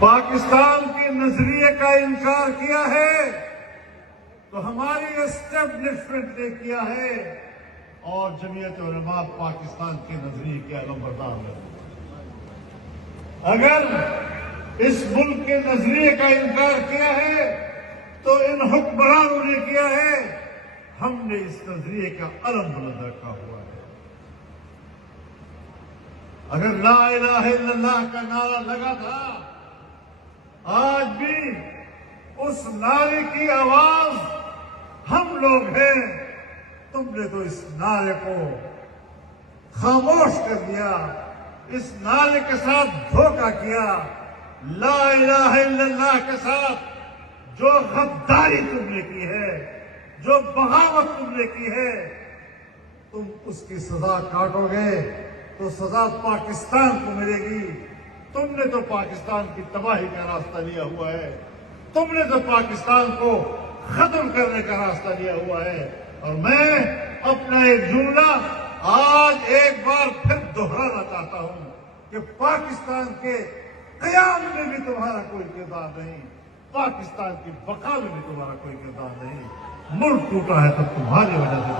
پاکستان کے نظریے کا انکار کیا ہے تو ہماری اسٹیبلشمنٹ نے کیا ہے، اور جمعیت علماء پاکستان کے نظریے کے علمبردار ہے۔ اگر اس ملک کے نظریے کا انکار کیا ہے تو ان حکمرانوں نے کیا ہے، ہم نے اس نظریے کا علم بلند رکھا ہوا ہے۔ اگر لا الہ الا اللہ کا نعرہ لگا تھا، آج بھی اس نعرے کی آواز ہم لوگ ہیں۔ تم نے تو اس نعرے کو خاموش کر دیا، اس نعرے کے ساتھ دھوکہ کیا۔ لا الہ الا اللہ کے ساتھ جو غداری تم نے کی ہے، جو بغاوت تم نے کی ہے، تم اس کی سزا کاٹو گے تو سزا پاکستان کو ملے گی۔ تم نے تو پاکستان کی تباہی کا راستہ لیا ہوا ہے، تم نے تو پاکستان کو ختم کرنے کا راستہ لیا ہوا ہے۔ اور میں اپنا ایک جملہ آج ایک بار پھر دہرانا چاہتا ہوں کہ پاکستان کے قیام میں بھی تمہارا کوئی کردار نہیں، پاکستان کی بقا میں بھی تمہارا کوئی کردار نہیں۔ ملک ٹوٹا ہے تو تمہاری وجہ سے